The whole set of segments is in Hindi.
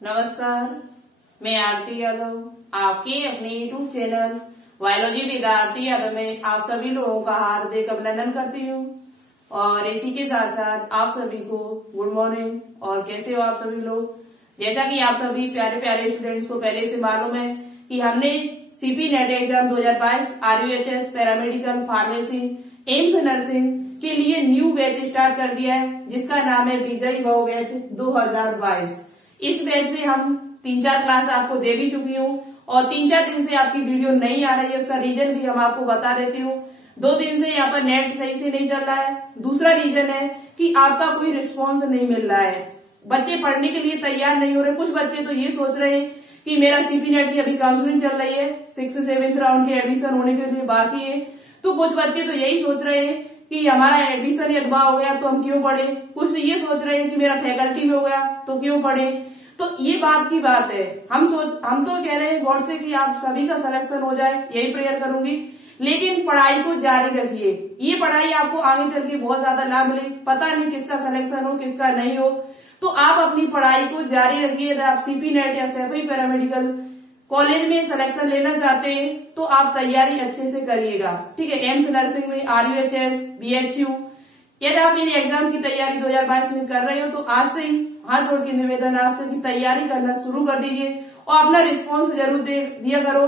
नमस्कार, मैं आरती यादव आपके अपने YouTube channel biology with Aarti Yadav में आप सभी लोगों का हार्दिक अभिनंदन करती हूँ। और इसी के साथ साथ आप सभी को गुड मॉर्निंग। और कैसे हो आप सभी लोग? जैसा कि आप सभी प्यारे प्यारे स्टूडेंट्स को पहले से मालूम है कि हमने CP net exam 2022 RUHS paramedical pharmacy AIIMS nursing के लिए न्यू बैच स्टार्ट कर दिया है, जिसका नाम है विजय भव बैच 2022। इस बैच में हम 3-4 क्लास आपको दे भी चुकी हूँ और 3-4 दिन से आपकी वीडियो नहीं आ रही है। उसका रीजन भी हम आपको बता देती हूँ। 2 दिन से यहाँ पर नेट सही से नहीं चल रहा है। दूसरा रीजन है कि आपका कोई रिस्पॉन्स नहीं मिल रहा है, बच्चे पढ़ने के लिए तैयार नहीं हो रहे। कुछ बच्चे तो ये सोच रहे हैं कि मेरा सीपी नेट की अभी काउंसलिंग चल रही है, 6th-7th राउंड के एडमिशन होने के लिए बाकी है, तो कुछ बच्चे तो यही सोच रहे हैं कि हमारा एडमिशन अगवा हो गया तो हम क्यों पढ़े। कुछ ये सोच रहे हैं कि मेरा फैकल्टी में हो गया तो क्यों पढ़े। तो ये बात की बात है। हम तो कह रहे हैं गॉड से कि आप सभी का सिलेक्शन हो जाए, यही प्रेयर करूंगी। लेकिन पढ़ाई को जारी रखिए। ये पढ़ाई आपको आगे चल के बहुत ज्यादा लाभ मिले। पता नहीं किसका सिलेक्शन हो किसका नहीं हो, तो आप अपनी पढ़ाई को जारी रखिए। अगर आप सीपी नेट या सैफई पैरामेडिकल कॉलेज में सिलेक्शन लेना चाहते हैं तो आप तैयारी अच्छे से करिएगा, ठीक है। एम्स नर्सिंग में, RUHS, BHU, यदि आप इन एग्जाम की तैयारी 2022 में कर रहे हो तो आज से ही हाथ जोड़ के निवेदन आपसे की तैयारी करना शुरू कर दीजिए और अपना रिस्पॉन्स जरूर दिया करो।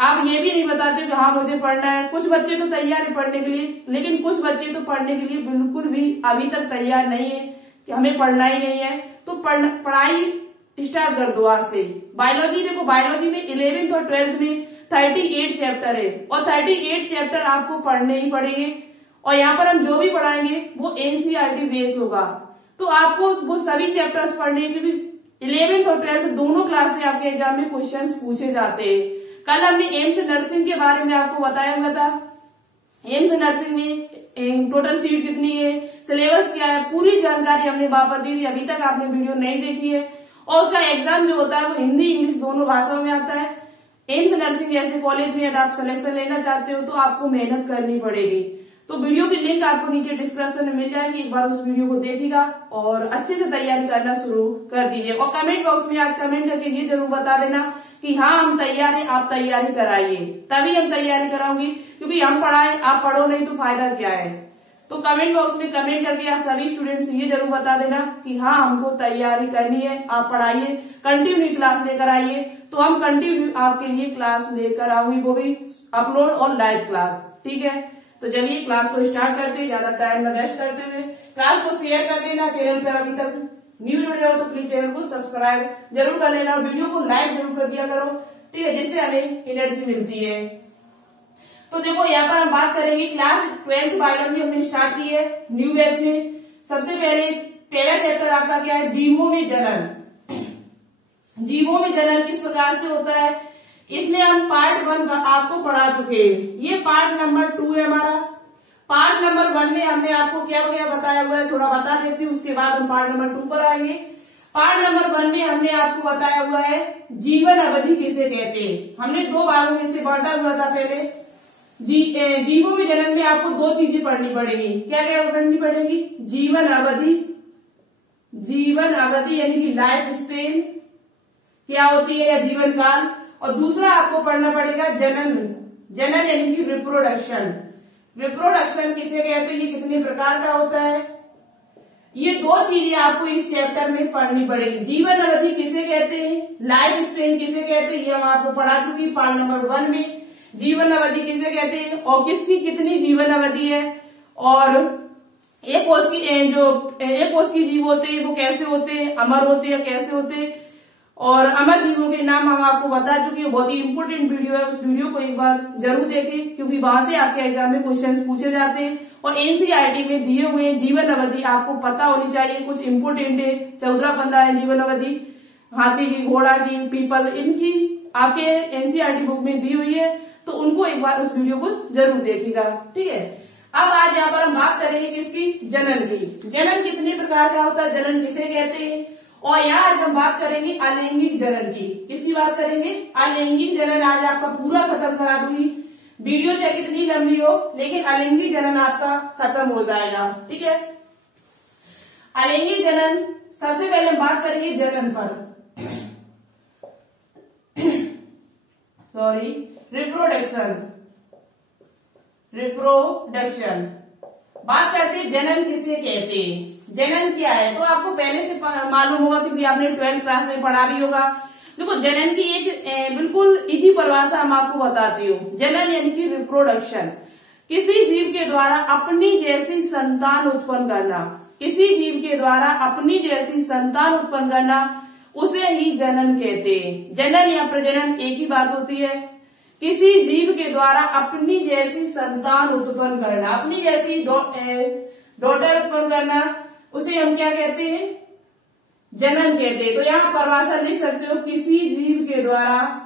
आप ये भी नहीं बताते कि हाँ मुझे पढ़ना है। कुछ बच्चे तो तैयार है पढ़ने के लिए, लेकिन कुछ बच्चे तो पढ़ने के लिए बिल्कुल भी अभी तक तैयार नहीं है कि हमें पढ़ना ही नहीं है। तो पढ़ाई स्टार्ट कर दो आज से। बायोलॉजी देखो, बायोलॉजी में 11th और 12th में 38 चैप्टर है और 38 चैप्टर आपको पढ़ने ही पड़ेंगे। और यहाँ पर हम जो भी पढ़ाएंगे वो NCERT बेस होगा, तो आपको वो सभी चैप्टर्स पढ़ने हैं, क्योंकि 11th और 12th दोनों क्लास से आपके एग्जाम में क्वेश्चंस पूछे जाते हैं। कल हमने एम्स नर्सिंग के बारे में आपको बताया हुआ था। एम्स नर्सिंग में टोटल सीट कितनी है, सिलेबस क्या है, पूरी जानकारी हमने वापस दी थी। अभी तक आपने वीडियो नहीं देखी है। और उसका एग्जाम जो होता है वो हिंदी इंग्लिश दोनों भाषाओं में आता है। एम्स नर्सिंग जैसे कॉलेज में यदि आप सिलेक्शन लेना चाहते हो तो आपको मेहनत करनी पड़ेगी। तो वीडियो की लिंक आपको नीचे डिस्क्रिप्शन में मिल जाएगी। एक बार उस वीडियो को देखिएगा और अच्छे से तैयारी करना शुरू कर दीजिए। और कमेंट बॉक्स में आज कमेंट करके ये जरूर बता देना कि हाँ हम तैयार हैं, आप तैयारी कराइए, तभी हम तैयारी कराऊंगी। क्योंकि हम पढ़ाएं आप पढ़ो नहीं तो फायदा क्या है। तो कमेंट बॉक्स में कमेंट करके आप सभी स्टूडेंट्स ये जरूर बता देना कि हाँ हमको तैयारी करनी है, आप पढ़ाइए, कंटिन्यू क्लास लेकर आइए। तो हम कंटिन्यू आपके लिए क्लास लेकर आऊंगी, वो भी अपलोड और लाइव क्लास, ठीक है। तो चलिए क्लास को स्टार्ट करते हैं, ज्यादा टाइम न वेस्ट करते हुए। क्लास को शेयर कर देना। चैनल पर अभी तक न्यू जुड़े हो तो प्लीज चैनल को सब्सक्राइब जरूर कर लेना और वीडियो को लाइक जरूर कर दिया करो, ठीक है, जिससे हमें एनर्जी मिलती है। तो देखो यहाँ पर हम बात करेंगे क्लास 12th बायोलॉजी हमने स्टार्ट की है न्यू बैच में। सबसे पहला चैप्टर आपका क्या है, जीवों में जनन। जीवों में जनन किस प्रकार से होता है, इसमें हम पार्ट 1 आपको पढ़ा चुके हैं। ये पार्ट नंबर 2 है हमारा। पार्ट नंबर 1 में हमने आपको क्या क्या बताया हुआ है थोड़ा बता देती हूँ, उसके बाद हम पार्ट नंबर 2 पर आएंगे। पार्ट नंबर 1 में हमने आपको बताया हुआ है जीवन अवधि किसे कहते हैं। हमने 2 भागों में इसे बांटा हुआ था। पहले जीवों में जनन में आपको 2 चीजें पढ़नी पड़ेगी। क्या क्या पढ़नी पड़ेगी, जीवन अवधि, जीवन अवधि यानी कि लाइफ स्पेन क्या होती है या जीवन काल। और दूसरा आपको पढ़ना पड़ेगा जनन, जनन यानी कि रिप्रोडक्शन। रिप्रोडक्शन किसे कहते हैं, ये कितने प्रकार का होता है। ये 2 चीजें आपको इस चैप्टर में पढ़नी पड़ेगी। जीवन अवधि किसे कहते हैं, लाइफ स्पेन किसे कहते हैं, ये हम आपको पढ़ा चुकी पार्ट नंबर 1 में। जीवन अवधि किसे कहते हैं और किसकी कितनी जीवन अवधि है, और एक कोष की जीव होते हैं वो कैसे होते हैं, अमर होते हैं कैसे होते हैं, और अमर जीवों के नाम हम आपको बता चुके हैं। बहुत ही इंपोर्टेंट वीडियो है, उस वीडियो को एक बार जरूर देखें, क्योंकि वहां से आपके एग्जाम में क्वेश्चंस पूछे जाते हैं। और NCERT में दिए हुए जीवन अवधि आपको पता होनी चाहिए, कुछ इंपोर्टेंट है। 14-15 है जीवन अवधि, हाथी की, घोड़ा की, पीपल, इनकी आपके NCERT बुक में दी हुई है। तो उनको एक बार उस वीडियो को जरूर देखिएगा, ठीक है। अब आज यहाँ पर हम बात करेंगे किसकी, जनन की। जनन कितने प्रकार का होता है, जनन किसे कहते हैं। और यहाँ आज हम बात करेंगे अलैंगिक जनन की। किसकी बात करेंगे, अलैंगिक जनन। आज आपका पूरा खत्म करा दूंगी, वीडियो चाहे कितनी लंबी हो, लेकिन अलैंगिक जनन आपका खत्म हो जाएगा, ठीक है। अलैंगिक जनन सबसे पहले हम बात करेंगे जनन पर। रिप्रोडक्शन। रिप्रोडक्शन बात करते हैं जनन किसे कहते हैं, जनन क्या है। तो आपको पहले से मालूम होगा क्योंकि आपने 12th क्लास में पढ़ा भी होगा। देखो जनन की एक बिल्कुल इजी परिभाषा हम आपको बताती हूँ। जनन यानी कि रिप्रोडक्शन, किसी जीव के द्वारा अपनी जैसी संतान उत्पन्न करना, किसी जीव के द्वारा अपनी जैसी संतान उत्पन्न करना, उसे ही जनन कहते हैं। जनन या प्रजनन एक ही बात होती है। किसी जीव के द्वारा अपनी जैसी संतान उत्पन्न करना, अपनी जैसी डॉटर उत्पन्न करना, उसे हम क्या कहते हैं, जनन कहते हैं। तो यहाँ परिभाषा लिख सकते हो, किसी जीव के द्वारा।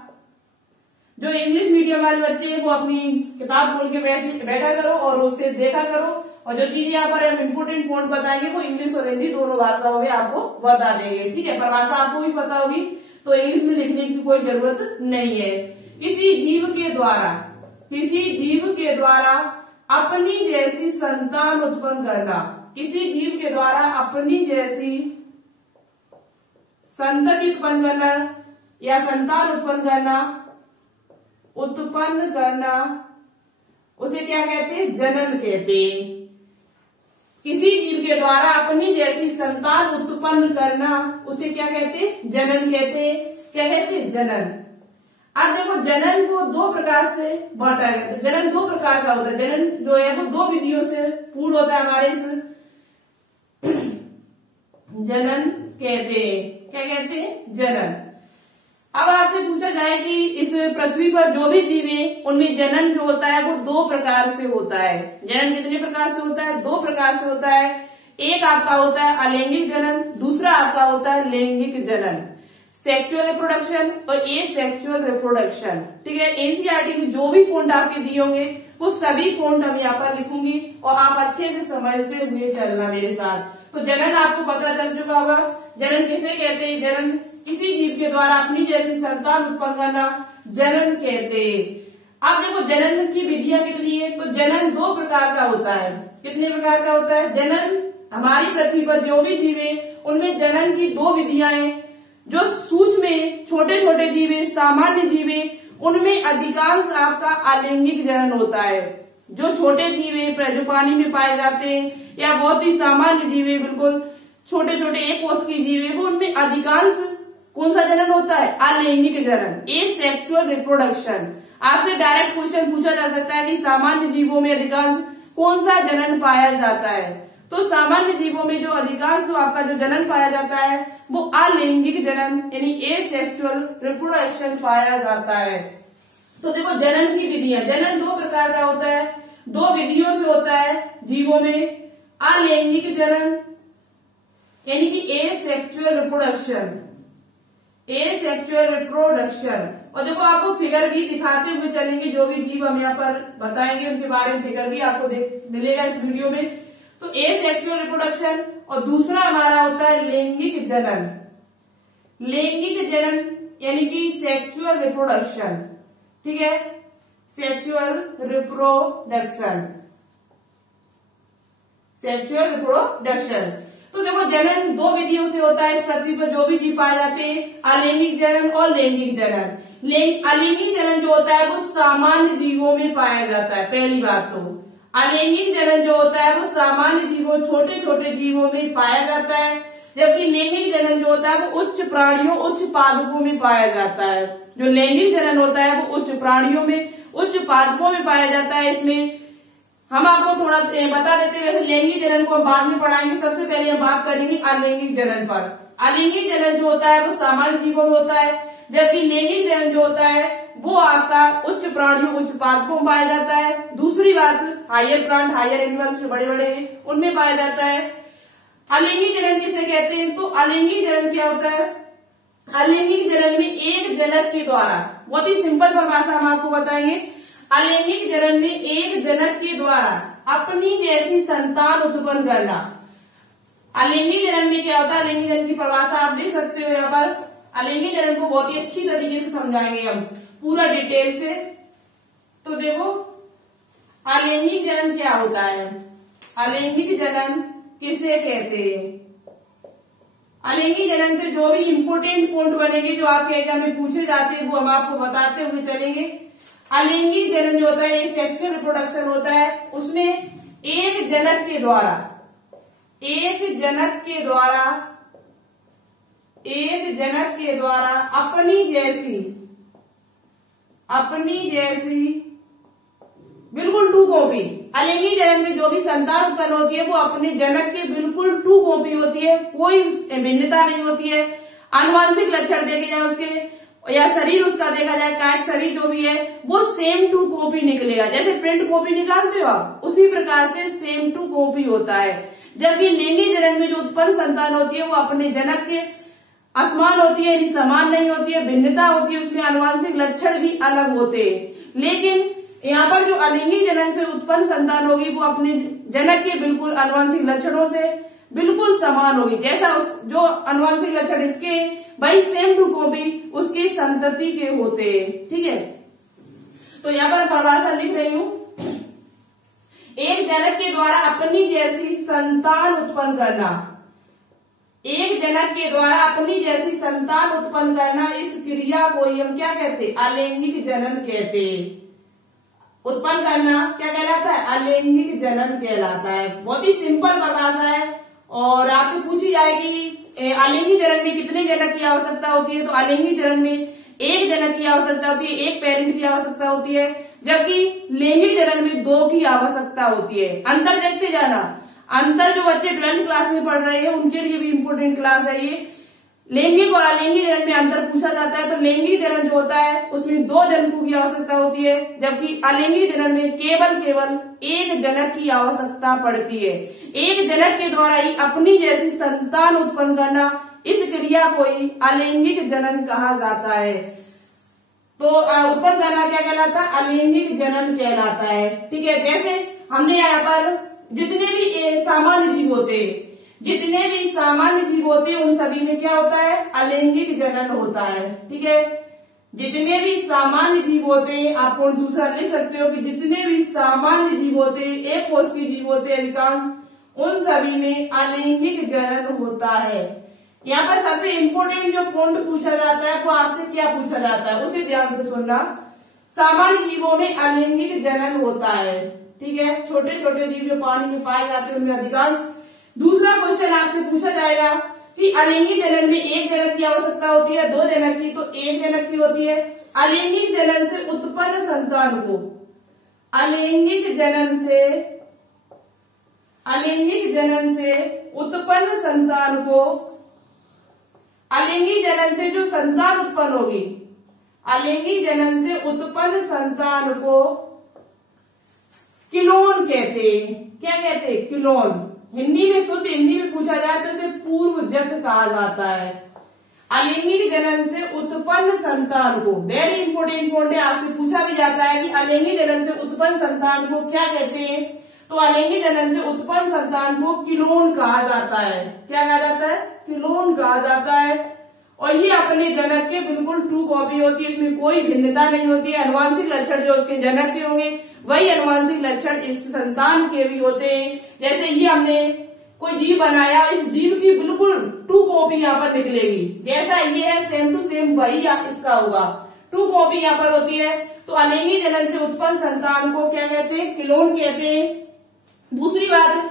जो इंग्लिश मीडियम वाले बच्चे हैं वो अपनी किताब खोल के बैठा करो और उसे देखा करो, और जो चीज यहाँ पर हम इम्पोर्टेंट पॉइंट बताएंगे वो इंग्लिश और हिंदी दोनों भाषाओं में आपको बता देंगे। ठीक है, परिभाषा आपको भी पता होगी तो इंग्लिश में लिखने की कोई जरूरत नहीं है। किसी जीव के द्वारा, किसी जीव के द्वारा अपनी जैसी संतान उत्पन्न करना, किसी जीव के द्वारा अपनी जैसी संतति उत्पन्न करना या संतान उत्पन्न करना, उसे क्या कहते हैं, जनन कहते हैं। किसी जीव के द्वारा अपनी जैसी संतान उत्पन्न करना, उसे क्या कहते हैं, जनन कहते हैं। क्या कहते हैं, जनन। अब देखो जनन को दो प्रकार से बांटा गया। तो जनन दो प्रकार का होता है। जनन जो है वो दो विधियों से पूर्ण होता है हमारे इस जनन कहते हैं। क्या कहते हैं, जनन। अब आपसे पूछा जाए कि इस पृथ्वी पर जो भी जीव है उनमें जनन जो होता है वो दो प्रकार से होता है। जनन कितने प्रकार से होता है, दो प्रकार से होता है। एक आपका होता है अलैंगिक जनन, दूसरा आपका होता है लैंगिक जनन, सेक्सुअल रिप्रोडक्शन और एसेक्सुअल रिप्रोडक्शन। ठीक है, एनसीईआरटी में जो भी पॉइंट आपके दिए होंगे वो सभी पॉइंट हम यहाँ पर लिखूंगी और आप अच्छे से समझते हुए चलना मेरे साथ। तो जनन आपको पता चल चुका होगा। जनन किसे कहते हैं, जनन किसी जीव के द्वारा अपनी जैसी संतान उत्पन्न करना, जनन कहते हैं। अब देखो जनन की विधियां कितनी है। तो जनन दो प्रकार का होता है। कितने प्रकार का होता है, जनन हमारी पृथ्वी पर जो भी जीव है उनमें जनन की दो विधियां हैं। जो सूक्ष्म छोटे छोटे जीव है, सामान्य जीव है, उनमें अधिकांश आपका अलैंगिक जनन होता है। जो छोटे जीव है जो पानी में पाए जाते हैं या बहुत ही सामान्य जीव है, बिल्कुल छोटे छोटे एक कोष की जीव है, वो उनमें अधिकांश कौन सा जनन होता है, अलैंगिक जनन, एसेक्सुअल रिप्रोडक्शन। आपसे डायरेक्ट क्वेश्चन पूछा जा सकता है कि सामान्य जीवों में अधिकांश कौन सा जनन पाया जाता है। तो सामान्य जीवों में जो अधिकांश आपका जो जनन पाया जाता है वो अलैंगिक जनन यानी एसेक्सुअल रिप्रोडक्शन पाया जाता है। तो देखो जनन की विधियां, जनन दो प्रकार का होता है, दो विधियों से होता है जीवों में। अलैंगिक जनन यानी कि एसेक्सुअल रिप्रोडक्शन, एसेक्सुअल रिप्रोडक्शन। और देखो आपको फिगर भी दिखाते हुए चलेंगे, जो भी जीव हम यहाँ पर बताएंगे उनके बारे में फिगर भी आपको मिलेगा इस वीडियो में। तो एसेक्सुअल रिप्रोडक्शन और दूसरा हमारा होता है लैंगिक जनन। लैंगिक जनन यानी कि सेक्सुअल रिप्रोडक्शन। ठीक है, सेक्सुअल रिप्रोडक्शन, सेक्सुअल रिप्रोडक्शन। तो देखो जनन दो विधियों से होता है इस पृथ्वी पर जो भी जीव पाए जाते हैं, अलैंगिक जनन और लैंगिक जनन। अलैंगिक जनन जो होता है वो सामान्य जीवों में पाया जाता है। पहली बात तो अलैंगिक जनन जो होता है वो सामान्य जीवों, छोटे छोटे जीवों में पाया जाता है, जबकि लैंगिक जनन जो होता है वो उच्च प्राणियों, उच्च पादपों में पाया जाता है। जो लैंगिक जनन होता है वो उच्च प्राणियों में, उच्च पादपों में पाया जाता है। इसमें हम आपको थोड़ा बता देते हैं, वैसे लैंगिक जनन को बाद में पढ़ाएंगे, सबसे पहले हम बात करेंगे अलैंगिक जनन पर। अलैंगिक जनन जो होता है वो सामान्य जीवों में होता है, जबकि लैंगिक जनन जो होता है वो आपका उच्च प्राणियों, उच्च पादपों में पाया जाता है। दूसरी बात हायर प्लांट, हायर एनिमल्स जो बड़े बड़े हैं उनमें पाया जाता है। अलैंगिक जनन किसे कहते हैं, तो अलैंगिक जनन क्या होता है, अलैंगिक जनन में एक जनक के द्वारा, बहुत ही सिंपल परिभाषा हम आपको बताएंगे, अलैंगिक जनन में एक जनक के द्वारा अपनी जैसी संतान उत्पन्न करना। अलैंगिक जनन में क्या होता है, अलैंगिक जनन की परिभाषा आप देख सकते हो यहाँ पर। अलैंगिक जनन को बहुत ही अच्छी तरीके से समझाएंगे हम पूरा डिटेल से। तो देखो अलैंगिक जनन क्या होता है, अलैंगिक जनन किसे कहते हैं। अलैंगिक जनन से जो भी इंपोर्टेंट पॉइंट बनेंगे जो आपके एग्जाम में पूछे जाते हैं वो हम आपको बताते हुए चलेंगे। अलैंगिक जनन जो होता है ये सेक्सुअल रिप्रोडक्शन होता है, उसमें एक जनक के द्वारा अपनी जैसी बिल्कुल टू कॉपी, अलैंगिक जनन में जो भी संतान उत्पन्न होती है वो अपने जनक के बिल्कुल टू कॉपी होती है, कोई भिन्नता नहीं होती है। आनुवंशिक लक्षण देखे जाए उसके या शरीर उसका देखा जाए, टाइप शरीर जो भी है वो सेम टू कॉपी निकलेगा। जैसे प्रिंट कॉपी निकालते हो आप, उसी प्रकार से सेम टू कॉपी होता है। जबकि लैंगिक जनन में जो उत्पन्न संतान होती है वो अपने जनक के असमान होती है, यानी समान नहीं होती है, भिन्नता होती है, उसमें आनुवंशिक लक्षण भी अलग होते हैं। लेकिन यहाँ पर जो अलैंगिक जनन से उत्पन्न संतान होगी वो अपने जनक के बिल्कुल आनुवंशिक लक्षणों से बिल्कुल समान होगी। जैसा जो आनुवंशिक लक्षण इसके भाई सेम टू कॉपी उसकी संतति के होते हैं। ठीक है, तो यहाँ पर परिभाषा लिख रही हूं, एक जनक के द्वारा अपनी जैसी संतान उत्पन्न करना, एक जनक के द्वारा अपनी जैसी संतान उत्पन्न करना, इस क्रिया को हम क्या कहते हैं? अलैंगिक जनन कहते हैं। उत्पन्न करना क्या कहलाता है? अलैंगिक जनन कहलाता है। बहुत ही सिंपल परिभाषा है और आपसे पूछी जाएगी अलैंगिक जनन में कितने जनक की आवश्यकता होती है, तो अलैंगिक जनन में एक जनक की आवश्यकता होती है, एक पेरेंट की आवश्यकता होती है, जबकि लैंगिक जनन में 2 की आवश्यकता होती है। अंतर देखते जाना, अंतर जो बच्चे 12th क्लास में पढ़ रहे हैं उनके लिए भी इम्पोर्टेंट क्लास है ये। लैंगिक और अलैंगिक जनन में अंतर पूछा जाता है, तो लैंगिक जनन जो होता है उसमें 2 जनकों की आवश्यकता होती है, जबकि अलैंगिक जनन में केवल एक जनक की आवश्यकता पड़ती है। एक जनक के द्वारा ही अपनी जैसी संतान उत्पन्न करना, इस क्रिया को ही अलैंगिक जनन कहा जाता है। तो उत्पन्न करना क्या कहलाता है? अलैंगिक जनन कहलाता है। ठीक है, जैसे हमने यहाँ पर जितने भी सामान्य जीव होते हैं उन सभी में क्या होता है? अलैंगिक जनन होता है। ठीक है, जितने भी सामान्य जीव होते हैं, आप और दूसरा लिख सकते हो कि जितने भी सामान्य जीव होते हैं, एक कोष के जीव होते हैं अधिकांश, उन सभी में अलैंगिक जनन होता है। यहाँ पर सबसे इम्पोर्टेंट जो पॉइंट पूछा जाता है वो आपसे क्या पूछा जाता है उसे ध्यान से सुनना। सामान्य जीवों में अलैंगिक जनन होता है। ठीक है, छोटे छोटे जीव जो पानी में पाए जाते हैं उनमें अधिकांश। दूसरा क्वेश्चन आपसे पूछा जाएगा कि अलैंगिक जनन में एक जनक की आवश्यकता होती है, 2 जनक की, तो एक जनक की होती है। अलैंगिक जनन से उत्पन्न संतान को अलैंगिक जनन से उत्पन्न संतान को अलैंगिक जनन से जो संतान उत्पन्न होगी, अलैंगिक जनन से उत्पन्न संतान को किलोन कहते हैं। क्या कहते हैं? किलोन। हिंदी में शुद्ध हिंदी में पूछा जाए तो इसे पूर्वजक कहा जाता है। अलैंगिक जनन से उत्पन्न संतान को, वेरी इंपोर्टेंट पॉइंट है, आपसे पूछा भी जाता है कि अलैंगिक जनन से उत्पन्न संतान को क्या कहते हैं, तो अलैंगिक जनन से उत्पन्न संतान को किलोन कहा जाता है। क्या कहा जाता है? किलोन कहा जाता है। और ये अपने जनक के बिल्कुल टू कॉपी होती है, इसमें कोई भिन्नता नहीं होती है। आनुवंशिक लक्षण जो उसके जनक के होंगे वही आनुवंशिक लक्षण इस संतान के भी होते हैं। जैसे ये हमने कोई जीव बनाया, इस जीव की बिल्कुल टू कॉपी यहाँ पर निकलेगी, जैसा ये है सेम टू सेम वही इसका होगा, टू कॉपी यहाँ पर होती है। तो अलैंगिक जनन से उत्पन्न संतान को क्या कहते हैं? किलोन कहते हैं। दूसरी बात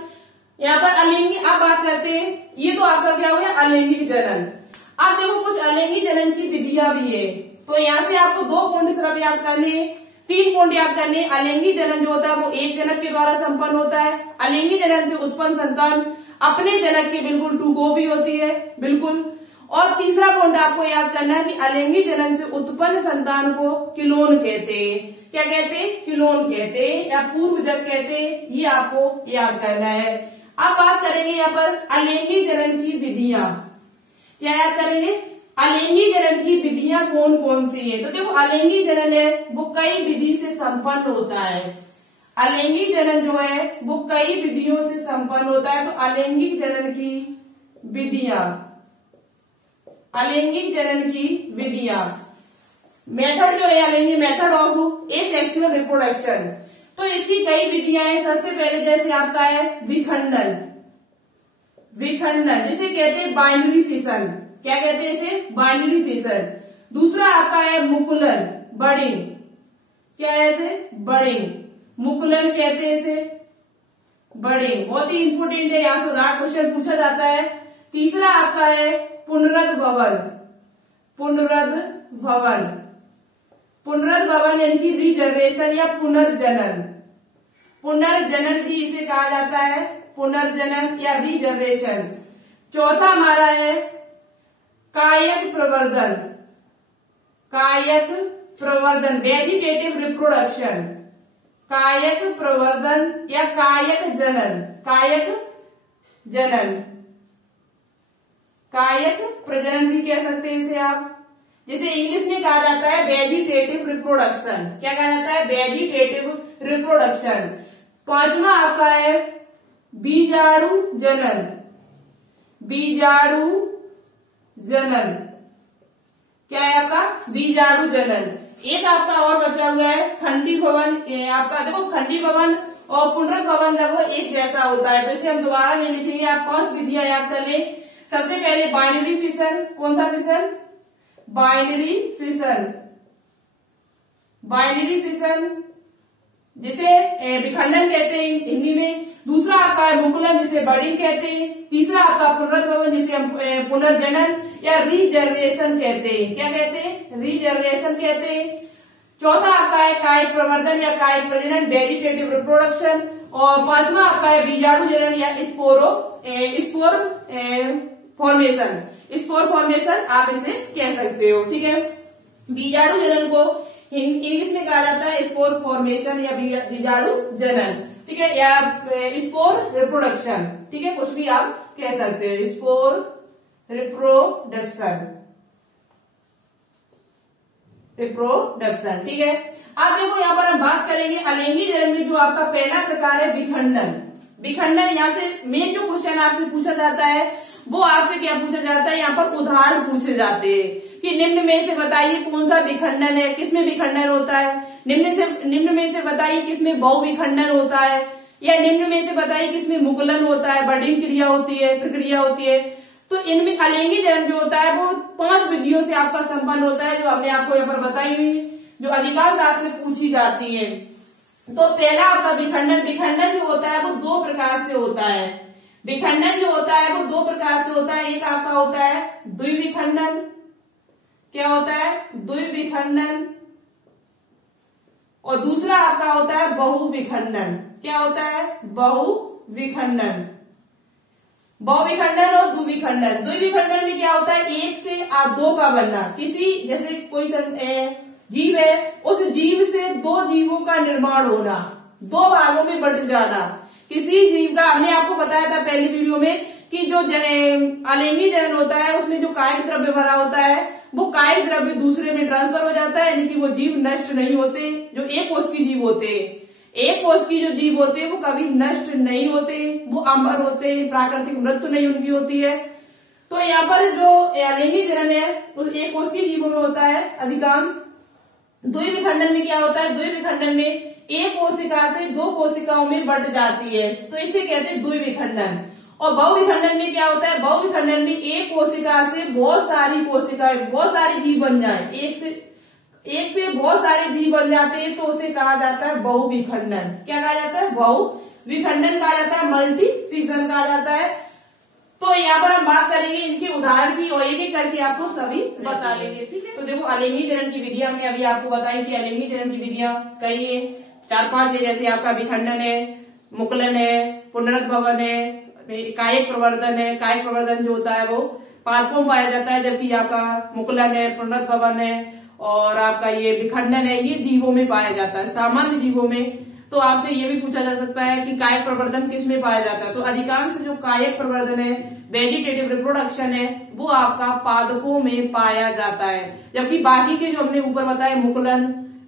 यहाँ पर अलैंगिक, अब बात करते हैं, ये तो आपका क्या हो गया? अलैंगिक जनन। अब देखो कुछ अलैंगिक जनन की विधियां भी है, तो यहाँ से आपको 2 पॉइंट सिर्फ याद करने, 3 पॉइंट याद करने। अलैंगिक जनन जो होता है वो एक जनक के द्वारा संपन्न होता है। अलैंगिक जनन से उत्पन्न संतान अपने जनक की बिल्कुल टू कॉपी होती है, बिल्कुल। और तीसरा पॉइंट आपको याद करना है कि अलैंगिक जनन से उत्पन्न संतान को किलोन कहते हैं। क्या कहते हैं? किलोन कहते हैं या पूर्वजक कहते हैं, ये आपको याद करना है। अब बात करेंगे यहाँ पर अलैंगिक जनन की विधियां। क्या याद करेंगे? अलैंगिक जनन की विधियां कौन कौन सी है? तो देखो अलैंगिक जनन है वो कई विधि से संपन्न होता है। अलैंगिक जनन जो है वो कई विधियों से संपन्न होता है। तो अलैंगिक जनन की विधियां, अलैंगिक जनन की विधियां, मेथड जो है अलैंगिक मेथड ऑफ एसेक्सुअल रिप्रोडक्शन, तो इसकी कई विधियां हैं। सबसे पहले जैसे आपका है विखंडन। विखंडन, जिसे कहते हैं बाइनरी फिशन। क्या कहते हैं इसे? Binary fission. दूसरा आपका है मुकुलन, बडिंग। क्या है इसे? बडिंग। मुकुलन कहते हैं इसे, बडिंग। बहुत ही इंपोर्टेंट है, यहां से उदाहरण क्वेश्चन पूछा जाता है। तीसरा आपका है पुनरुद्भवन, पुनरुद्भवन। पुनरुद्भवन यानी कि रीजनरेशन या पुनर्जनन। पुनर्जनन भी इसे कहा जाता है, पुनर्जनन या रीजनरेशन। चौथा हमारा है कायक प्रवर्धन, कायक प्रवर्धन, वेजिटेटिव रिप्रोडक्शन। कायक प्रवर्धन या कायक जनन, कायक जनन, कायक प्रजनन भी कह सकते हैं इसे आप, जिसे इंग्लिश में कहा जाता है वेजिटेटिव रिप्रोडक्शन। क्या कहा जाता है? Vegetative reproduction. पांचवा आपका है बीजाणु जनन, बीजाणु जनन। क्या है आपका? बीजाणु जनन। एक आपका और बचा हुआ है खंडी भवन। आपका देखो खंडी भवन और पुनरुद्भवन लगभग एक जैसा होता है, तो इसे हम दोबारा नहीं लिखेंगे। आप 5 विधियां याद कर लें। सबसे पहले बाइनरी फिशन। कौन सा fission? Binary fission, binary fission जिसे विखंडन कहते हैं हिंदी में। दूसरा आपका है मुकुलन, जिसे बडिंग कहते हैं। तीसरा आपका पुनरुद्भवन, जिसे हम पुनर्जनन या रीजनरेशन कहते हैं। क्या कहते हैं? रीजनरेशन कहते हैं। चौथा आपका है कायिक प्रवर्धन या कायिक प्रजनन, वेजिटेटिव रिप्रोडक्शन। और पांचवा आपका है बीजाणु जनन या स्पोर फॉर्मेशन, स्पोर फॉर्मेशन आप इसे कह सकते हो। ठीक है, बीजाणु जनन को इंग्लिश में कहा जाता है स्पोर फॉर्मेशन या बीजाणु जनन। ठीक है, या स्पोर रिप्रोडक्शन। ठीक है, कुछ भी आप कह सकते हो, स्पोर रिप्रोडक्शन, रिप्रोडक्शन। ठीक है, अब देखो यहाँ पर हम बात करेंगे अलिंगी जनन में जो आपका पहला प्रकार है विखंडन। विखंडन, यहाँ से मेन जो क्वेश्चन आपसे पूछा जाता है वो आपसे क्या पूछा जाता है? यहाँ पर उदाहरण पूछे जाते हैं कि निम्न में से बताइए कौन सा विखंडन है, किसमें विखंडन होता है। निम्न में से बताइए किसमें बहुविखंडन होता है, या निम्न में से बताइए किसमें मुकुलन होता है, बडिंग क्रिया होती है, प्रक्रिया होती है। तो इनमें अलिंगी जनन जो होता है वो 5 विधियों से आपका संपन्न होता है, जो हमने आपको यहाँ पर बताई हुई, जो अधिकांश आपसे पूछी जाती है। तो पहला आपका विखंडन। विखंडन जो होता है वो 2 प्रकार से होता है। विखंडन जो होता है वो 2 प्रकार से होता है। एक आपका होता है द्विविखंडन। क्या होता है? द्विविखंडन। और दूसरा आपका होता है बहुविखंडन। क्या होता है? बहुविखंडन। बहुविखंडन और द्विविखंडन। द्विविखंडन में क्या होता है? 1 से 2 का बनना। किसी जैसे कोई जीव है, उस जीव से 2 जीवों का निर्माण होना, 2 भागों में बंट जाना। किसी जीव का, हमने आपको बताया था पहली वीडियो में कि जो अलिंगी जनन होता है उसमें जो कायिक द्रव्य भरा होता है वो कायिक द्रव्य दूसरे में ट्रांसफर हो जाता है, यानी कि वो जीव नष्ट नहीं होते। जो एक कोष की जीव होते हैं, एक कोष की जो जीव होते हैं वो कभी नष्ट नहीं होते, वो अमर होते हैं, प्राकृतिक मृत्यु नहीं उनकी होती है। तो यहाँ पर जो अलिंगी जनन है वो एक कोष की जीवों में होता है अधिकांश। द्विविखंडन में क्या होता है? द्विविखंडन में एक कोशिका से 2 कोशिकाओं में बढ़ जाती है, तो इसे कहते हैं द्विविखंडन। और बहुविखंडन में क्या होता है? बहुविखंडन में एक कोशिका से बहुत सारी कोशिकाएं, बहुत सारे जीव बन जाए, एक से बहुत सारे जीव बन जाते हैं, तो उसे कहा जाता है बहुविखंडन। क्या कहा जाता है? बहुविखंडन कहा जाता है, मल्टी फिशन कहा जाता है। तो यहाँ पर हम बात करेंगे इनके उदाहरण की और एक एक करके आपको सभी बता लेंगे। ठीक है, तो देखो अलिंगी जनन की विधियां हमने अभी आपको बताई कि अलिंगी जनन की विधियां कई है, 4-5 है। जैसे आपका विखंडन है, मुकुलन है, पुनरुद्भवन है, कायिक प्रवर्धन है। कायिक प्रवर्धन जो होता है वो पादपों में पाया जाता है, जबकि आपका मुकुलन है, पुनरुद्भवन है और आपका ये विखंडन है, ये जीवों में पाया जाता है, सामान्य जीवों में। तो आपसे ये भी पूछा जा सकता है कि कायिक प्रवर्धन किस में पाया जाता है, तो अधिकांश जो कायिक प्रवर्धन है, वेजिटेटिव रिप्रोडक्शन है, वो आपका पादपों में पाया जाता है। जबकि बाकी के जो हमने ऊपर बताए मुकुलन,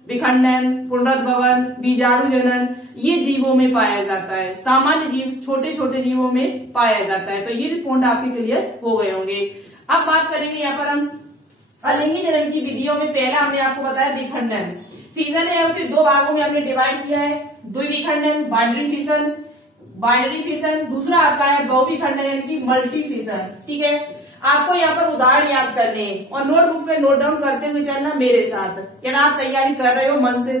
विखंडन, पुनरुद्भवन, बीजाणु जनन, ये जीवों में पाया जाता है, सामान्य जीव, छोटे छोटे जीवों में पाया जाता है। तो ये पॉइंट आपके क्लियर हो गए होंगे। अब बात करेंगे यहाँ पर हम अलिंगी जनन की विधियों में। पहला हमने आपको बताया विखंडन। फिशन है, उसे 2 भागों में हमने डिवाइड किया है, द्विविखंडन, बाइनरी फिशन, बाइनरी फिशन, दूसरा आपका है बहुविखंडन यानी कि मल्टी फिशन। ठीक है, आपको यहाँ पर उदाहरण याद करने हैं और नोटबुक पे नोट डाउन करते हुए चलना मेरे साथ, यदि आप तैयारी कर रहे हो मन से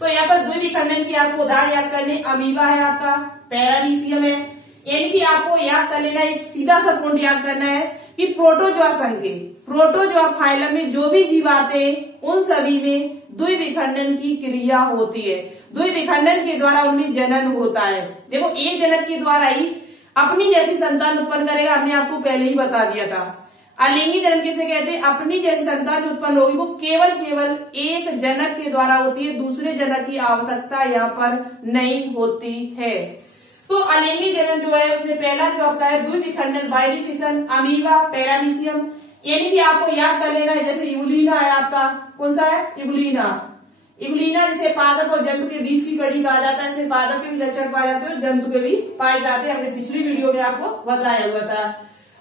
तो यहाँ पर द्विविखंडन की आपको उदाहरण याद करने, अमीबा है आपका, पैरामीशियम है, यानी कि आपको याद कर लेना, एक सीधा सा पॉइंट याद करना है कि प्रोटोजोआ संघ के प्रोटोजोआ फाइलम में जो भी जीव आते हैं उन सभी में द्विविखंडन की क्रिया होती है। द्विविखंडन के द्वारा उनमें जनन होता है। देखो, एक जनक के द्वारा ही अपनी जैसी संतान उत्पन्न करेगा, हमने आपको पहले ही बता दिया था। अलिंगी जनन किसे कहते हैं? अपनी जैसी संतान जो उत्पन्न होगी वो केवल एक जनक के द्वारा होती है, दूसरे जनक की आवश्यकता यहाँ पर नहीं होती है। तो अलिंगी जनन जो है उसमें पहला जो आपका है द्विविखंडन बाइनरी फिशन, अमीबा, पैरामीशियम, यानी कि आपको याद कर लेना है। जैसे इबुलिना है आपका, कौन सा है? इबुलिना। इबुलिना जिसे पादप और जंतु के बीच की कड़ी कहा जाता है, इसमें पादप के भी लक्षण पाए जाते हैं, जंतु के भी पाए जाते हैं, हमने पिछली वीडियो में आपको बताया हुआ था।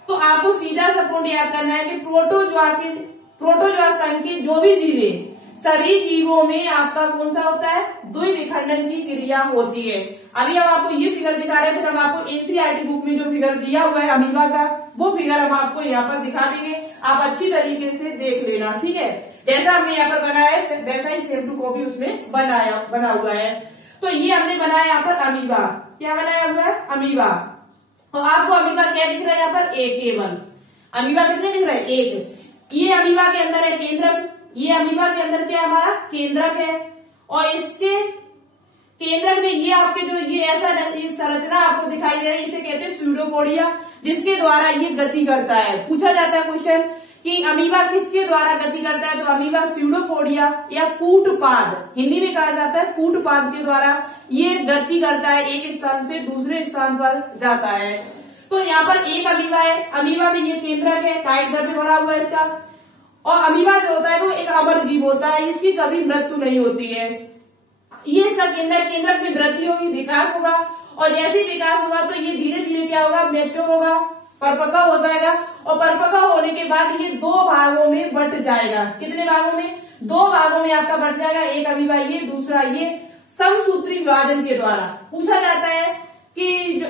तो आपको सीधा सा पॉइंट याद करना है कि प्रोटोजोआ संघ के जो भी जीव है सभी जीवों में आपका कौन सा होता है? द्विविखंडन की क्रिया होती है। अभी हम आपको ये फिगर दिखा रहे हैं, फिर हम आपको एनसीईआरटी बुक में जो फिगर दिया हुआ है अमीबा का, वो फिगर हम आपको यहाँ पर दिखा देंगे, आप अच्छी तरीके से देख लेना। ठीक है, जैसा हमने यहाँ पर बनाया है वैसा ही सेम टू कॉपी उसमें बना हुआ है। तो ये हमने बनाया यहाँ पर अमीबा, क्या बनाया हुआ है? अमीबा। और आपको अमीबा क्या दिख रहा है यहाँ पर? एक केवल अमीबा कितने दिख रहा है? एक। ये अमीबा के अंदर है केंद्रक, ये अमीबा के अंदर क्या हमारा? केंद्रक है, और इसके केंद्रक में ये आपके जो ये ऐसा संरचना आपको दिखाई दे रही है, इसे कहते हैं स्यूडोपोडिया, जिसके द्वारा ये गति करता है। पूछा जाता है क्वेश्चन कि अमीबा किसके द्वारा गति करता है, तो अमीबा स्यूडोपोडिया या कूटपाद, हिंदी में कहा जाता है कूटपाद के द्वारा ये गति करता है, एक स्थान से दूसरे स्थान पर जाता है। तो यहाँ पर एक अमीबा है, अमीबा में ये केंद्रक है, कायिक द्रव्य भरा हुआ है इसका, और अमीबा जो होता है वो एक अमर जीव होता है, इसकी कभी मृत्यु नहीं होती है। ये इसका केंद्रक में वृद्धि होगी, विकास होगा, और जैसे ही विकास होगा तो ये धीरे धीरे क्या होगा? मैच्योर होगा, परिपक्व हो जाएगा, और परिपक्व होने के बाद ये दो भागों में बंट जाएगा। कितने भागों में? दो भागों में आपका बंट जाएगा, एक अमीबा ये, दूसरा ये, समसूत्री विभाजन के द्वारा। पूछा जाता है कि जो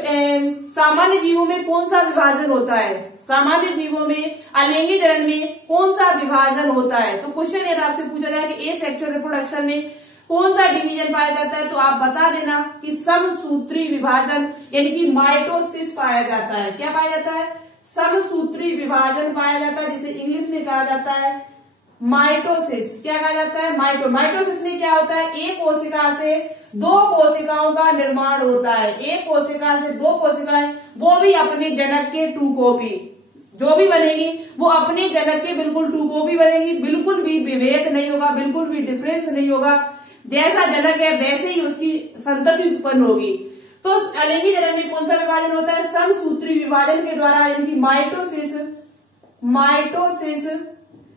सामान्य जीवों में कौन सा विभाजन होता है? सामान्य जीवों में अलिंगी जनन में कौन सा विभाजन होता है? तो क्वेश्चन यदि आपसे पूछा जाए कि एसेक्सुअल रिप्रोडक्शन में कौन सा डिवीजन पाया जाता है, तो आप बता देना कि समसूत्री विभाजन यानी कि माइटोसिस पाया जाता है। क्या पाया जाता है? समसूत्री विभाजन पाया जाता है, जिसे इंग्लिश में कहा जाता है माइटोसिस। क्या कहा जाता है? माइटोसिस में क्या होता है? एक कोशिका से दो कोशिकाओं का निर्माण होता है, एक कोशिका से दो कोशिकाएं, वो भी अपने जनक के टू कॉपी, जो भी बनेगी वो अपने जनक के बिल्कुल टू कॉपी बनेगी, बिल्कुल भी विभेद नहीं होगा, बिल्कुल भी डिफरेंस नहीं होगा, जैसा जनक है वैसे ही उसकी संतति उत्पन्न होगी। तो अलिंगी जनन में कौन सा विभाजन होता है? समसूत्री विभाजन के द्वारा, यानी कि माइटोसिस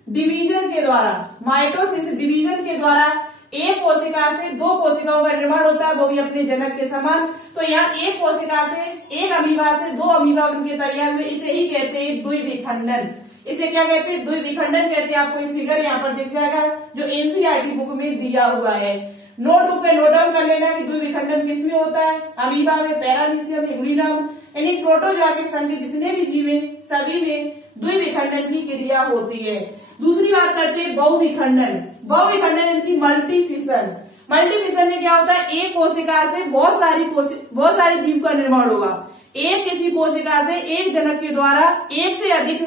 डिवीजन के द्वारा एक कोशिका से दो कोशिकाओं का निर्माण होता है, वो भी अपने जनक के समान। तो यहाँ एक कोशिका से एक अमीबा से दो अमीबा बनके तैयार हुए, इसे ही कहते हैं द्विविखंडन। इसे क्या कहते हैं? द्विविखंडन कहते हैं। आपको एक फिगर यहाँ पर दिख जाएगा जो एनसीईआरटी बुक में दिया हुआ है, नोटबुक पे नोट डाउन कर लेना कि द्विविखंडन किसमें होता है? अमीबा में, पैरामीशियम, इबुलिनम, यानी प्रोटोजोआ के संघ के जितने भी जीव हैं सभी में द्विविखंडन की क्रिया होती है। दूसरी बात करते हैं बहुविखंडन। बहुविखंडन यानी कि मल्टी फिशन। मल्टी फिशन में क्या होता है? एक कोशिका से बहुत सारे जीव का निर्माण होगा। एक किसी कोशिका से एक जनक के द्वारा एक से अधिक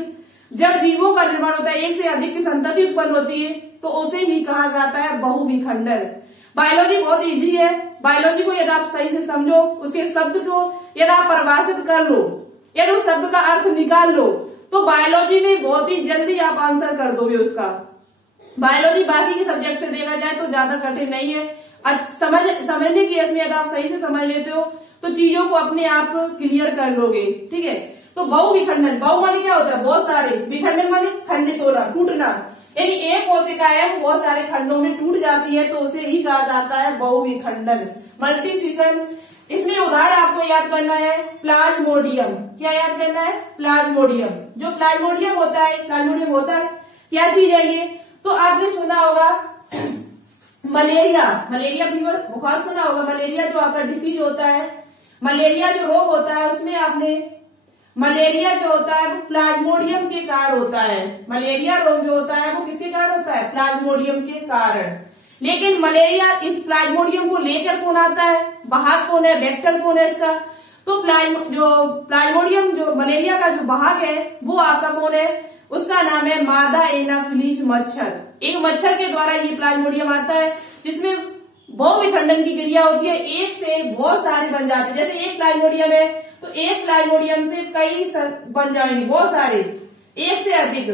जब जीवों का निर्माण होता है, एक से अधिक की संतति उत्पन्न होती है, तो उसे ही कहा जाता है बहुविखंडन। बायोलॉजी बहुत इजी है, बायोलॉजी को यदि आप सही से समझो, उसके शब्द को यदि आप परिभाषित कर लो, यदि उस शब्द का अर्थ निकाल लो, तो बायोलॉजी में बहुत ही जल्दी आप आंसर कर दोगे उसका। बायोलॉजी बाकी के सब्जेक्ट से देखा जाए तो ज्यादा कठिन नहीं है, समझने की इसमें यदि आप सही से समझ लेते हो तो चीजों को अपने आप क्लियर कर लोगे। ठीक है, तो बहुविखंडन, बहु माने क्या होता है? बहुत सारे, विखंडन माने खंडित होना, टूटना, यानी एक कोशिका है वो बहुत सारे खंडों में टूट जाती है, तो उसे ही कहा जाता है बहुविखंडन, मल्टी फिशन। इसमें उदाहरण आपको याद करना है प्लाज्मोडियम। क्या याद करना है? प्लाज्मोडियम। जो प्लाज्मोडियम होता है क्या चीज है ये? तो आपने सुना होगा मलेरिया फीवर, बुखार सुना होगा। मलेरिया जो आपका डिसीज होता है, मलेरिया जो रोग होता है उसमें आपने मलेरिया जो होता है वो प्लाज्मोडियम के कारण होता है। मलेरिया रोग जो होता है वो किसके कारण होता है? प्लाज्मोडियम के कारण। लेकिन मलेरिया इस प्लाज्मोडियम को लेकर कौन आता है? वाहक कौन है? वेक्टर कौन है इसका? तो प्लाज्मोडियम जो मलेरिया का जो वाहक है वो आपका कौन है? उसका नाम है मादा एनाफिलीज मच्छर। एक मच्छर के द्वारा ये प्लाज्मोडियम आता है जिसमें बहुविखंडन की क्रिया होती है, एक से बहुत सारे बन जाते हैं। जैसे एक प्लाज्मोडियम है तो एक प्लाज्मोडियम से कई बन जाएंगे, बहुत सारे, एक से अधिक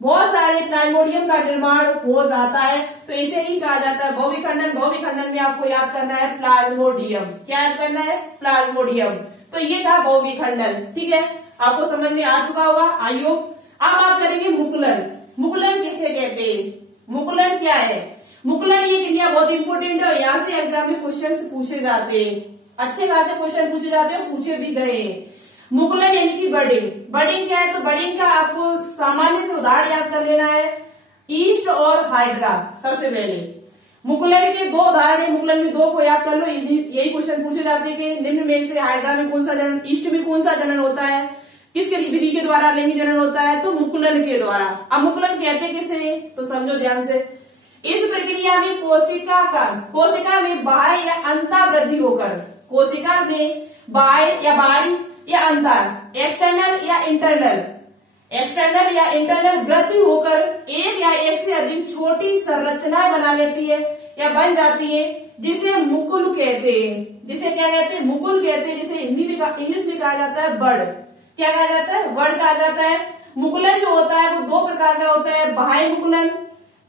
बहुत सारे प्लाज्मोडियम का निर्माण हो जाता है। तो इसे ही कहा जाता है बहुविखंडन। बहुविखंडन में आपको याद करना है प्लाज्मोडियम। क्या याद करना है? प्लाज्मोडियम। तो ये था बहुविखंडन। ठीक है, आपको समझ में आ चुका होगा, आई होप। अब बात करेंगे मुकुलन। मुकुलन किसे कहते हैं? मुकुलन क्या है? मुकुलन ये क्रिया बहुत इंपोर्टेंट है और यहाँ से एग्जाम में क्वेश्चन पूछे जाते हैं, अच्छे खासे क्वेश्चन पूछे जाते हैं, पूछे भी गए हैं। मुकुलन यानी कि बडिंग। बडिंग क्या है? तो बडिंग का आपको सामान्य से उदाहरण याद कर लेना है, ईस्ट और हाइड्रा। सबसे पहले मुकुलन के दो उदाहरण है, मुकुलन में दो को याद कर लो, यही क्वेश्चन पूछे जाते हैं कि निम्न में से हाइड्रा में कौन सा जनन, ईस्ट में कौन सा जनन होता है, किसके विधि के द्वारा लिंग जनन होता है? तो मुकुलन के द्वारा। अब मुकुलन कहते किसे? तो समझो ध्यान से। इस प्रक्रिया में कोशिका में बाह्य या अंतःवृद्धि होकर, कोशिका में बाह्य या बाहरी या अंतर, एक्सटर्नल या इंटरनल वृद्धि होकर एक या एक से अधिक छोटी संरचना बना लेती है या बन जाती है, जिसे मुकुल कहते हैं। जिसे क्या कहते हैं? मुकुल कहते हैं। जिसे इंग्लिश में कहा जाता है बर्ड। क्या कहा जाता है? वर्ड कहा जाता है। मुकुलन जो होता है वो दो प्रकार का होता है, बाह्य मुकुलन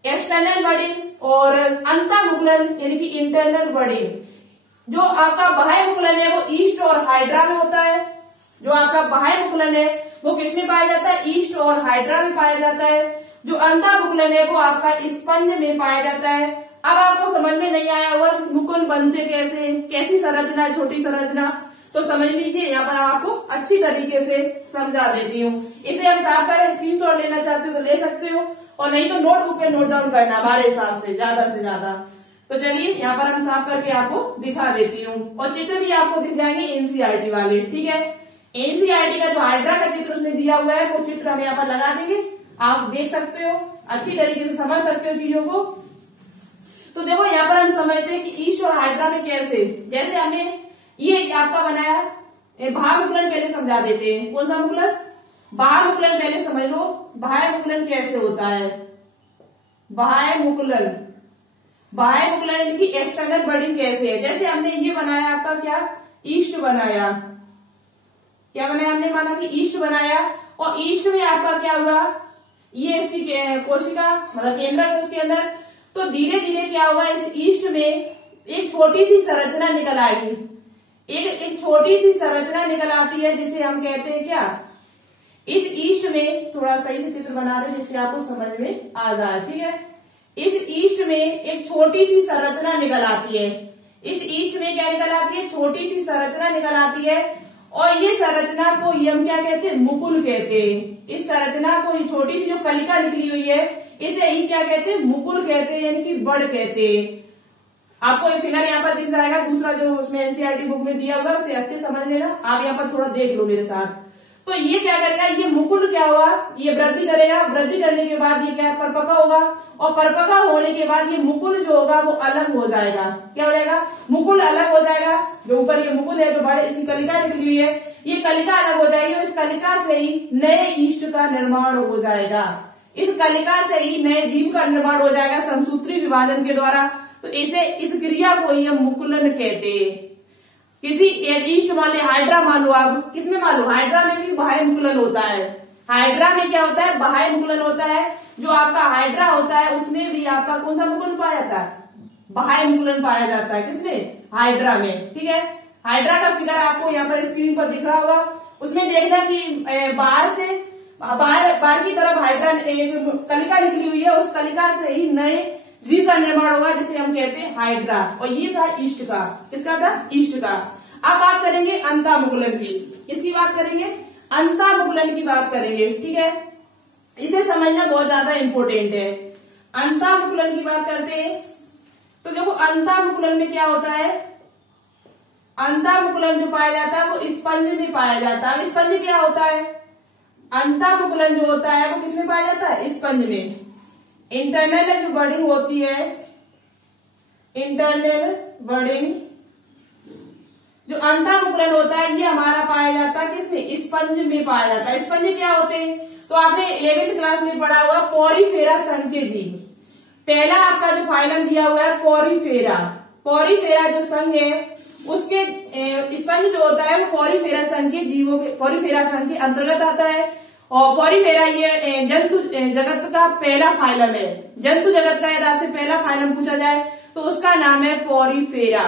एक्सटर्नल बडिंग और अंतः मुकुलन यानी कि इंटरनल बडिंग। जो आपका बाह्य मुकुलन है वो ईस्ट और हाइड्रा में होता है। जो आपका बाह्य मुकुलन है वो किसमें पाया जाता है? ईस्ट और हाइड्रा में पाया जाता है। जो अंतः मुकुलन है वो आपका स्पंज में पाया जाता है। अब आपको समझ में नहीं आया हुआ मुकुल बनते कैसे, कैसी संरचना है, छोटी संरचना, तो समझ लीजिए, यहाँ पर आपको अच्छी तरीके से समझा देती हूँ। इसे हम साफ कर स्क्रीनशॉट लेना चाहते हो तो ले सकते हो और नहीं तो नोटबुक पे नोट डाउन करना हमारे हिसाब से ज्यादा। तो चलिए यहाँ पर हम साफ करके आपको दिखा देती हूँ और चित्र भी आपको दिख जाएंगे एनसीईआरटी वाले। ठीक है, एनसीईआरटी का जो हाइड्रा का चित्र उसमें दिया हुआ है वो चित्र हम यहाँ पर लगा देंगे, आप देख सकते हो, अच्छी तरीके से समझ सकते हो चीजों को। तो देखो यहाँ पर हम समझते हैं कि ईस्ट और हाइड्रा में कैसे, जैसे हमने ये आपका बनाया बाह्य मुकुलन, पहले समझा देते हैं। कौन सा मुकुलन? बाह्य मुकुलन पहले समझ लो, बाह्य मुकुलन कैसे होता है। बाह्य मुकुलन यानी कि एक्सटर्नल बडिंग कैसे है। जैसे हमने ये बनाया आपका क्या, ईस्ट बनाया, क्या बनाया हमने, माना कि ईस्ट बनाया और ईस्ट में आपका क्या हुआ, ये इसकी कोशिका मतलब केंद्र है उसके अंदर, तो धीरे धीरे क्या हुआ, इस ईस्ट में एक छोटी सी संरचना निकल आएगी, एक छोटी सी संरचना निकल आती है जिसे हम कहते हैं क्या, इस ईस्ट में, थोड़ा सही से चित्र बना दे जिससे आपको समझ में आ जाए। ठीक है, इस ईस्ट में एक छोटी सी संरचना निकल आती है, इस ईस्ट में क्या निकल आती है, छोटी सी संरचना निकल आती है और ये संरचना को हम क्या कहते हैं, मुकुल कहते हैं। इस संरचना को छोटी सी जो कलिका निकली हुई है इसे ही क्या कहते हैं, मुकुल कहते हैं, यानी कि बड़ कहते हैं। आपको एक फिगर यहाँ पर दिख जाएगा, दूसरा जो उसमें एनसीईआरटी बुक में दिया हुआ है उसे अच्छे समझ लेना, आप यहाँ पर थोड़ा देख लो मेरे साथ। तो ये क्या करेगा, ये मुकुल क्या हुआ, ये वृद्धि करेगा, वृद्धि करने के बाद ये क्या परपका होगा और परपका होने के बाद ये मुकुल जो होगा वो अलग हो जाएगा। क्या हो जाएगा, मुकुल अलग हो जाएगा। जो ऊपर ये मुकुल है, जो बड़े इसकी कलिका निकली हुई है, ये कलिका अलग हो जाएगी और इस कलिका से ही नए ईस्ट का निर्माण हो जाएगा। इस कलिका से ही नए जीव का निर्माण हो जाएगा समसूत्री विभाजन के द्वारा। तो इसे, इस क्रिया को ही हम मुकुलन कहते हैं। किसी ईस्ट मान लो, हाइड्रा मान लो, आप किसमें मान लो, हाइड्रा में भी बाह्य मुकुलन होता है। हाइड्रा में क्या होता है, बाह्य मुकुलन होता है। जो आपका हाइड्रा होता है उसमें भी आपका कौन सा मुकुलन पाया जाता है, बाह्य मुकुलन पाया जाता है। किसमें, हाइड्रा में। ठीक है, हाइड्रा का फिगर आपको यहाँ पर स्क्रीन पर दिख रहा होगा, उसमें देखना कि बाहर से बाहर की तरफ हाइड्रा एक कलिका निकली हुई है, उस कलिका से ही नए जीव का निर्माण होगा जिसे हम कहते हैं हाइड्रा। और ये था ईस्ट का, किसका था, ईस्ट का। अब बात करेंगे अंतःमुकुलन की, किसकी बात करेंगे, अंतःमुकुलन की बात करेंगे। ठीक है, इसे समझना बहुत ज्यादा इंपॉर्टेंट है। अंतःमुकुलन की बात करते हैं तो देखो अंतःमुकुलन में क्या होता है, अंतःमुकुलन जो पाया जाता है वो स्पंज में पाया जाता है। स्पंज क्या होता है? अंतःमुकुलन जो होता है वो किसमें पाया जाता है? स्पंज में। इंटरनल जो बर्डिंग होती है, इंटरनल बर्डिंग जो अंतःमुकुलन होता है ये हमारा पाया जाता है किसमें? स्पंज में पाया जाता है। स्पंज क्या होते हैं? तो आपने 11th क्लास में पढ़ा हुआ पॉरीफेरा संघ के जीव। पहला आपका जो फाइलम दिया हुआ है पॉरीफेरा। पॉरीफेरा जो संघ है उसके स्पंज जो होता है वो पॉरीफेरा संघ के जीवों के, पॉरीफेरा संघ के अंतर्गत आता है। और पॉरीफेरा ये जंतु जगत का पहला फाइलम है। जंतु जगत का यदि आपसे पहला फाइलम पूछा जाए तो उसका नाम है पॉरीफेरा।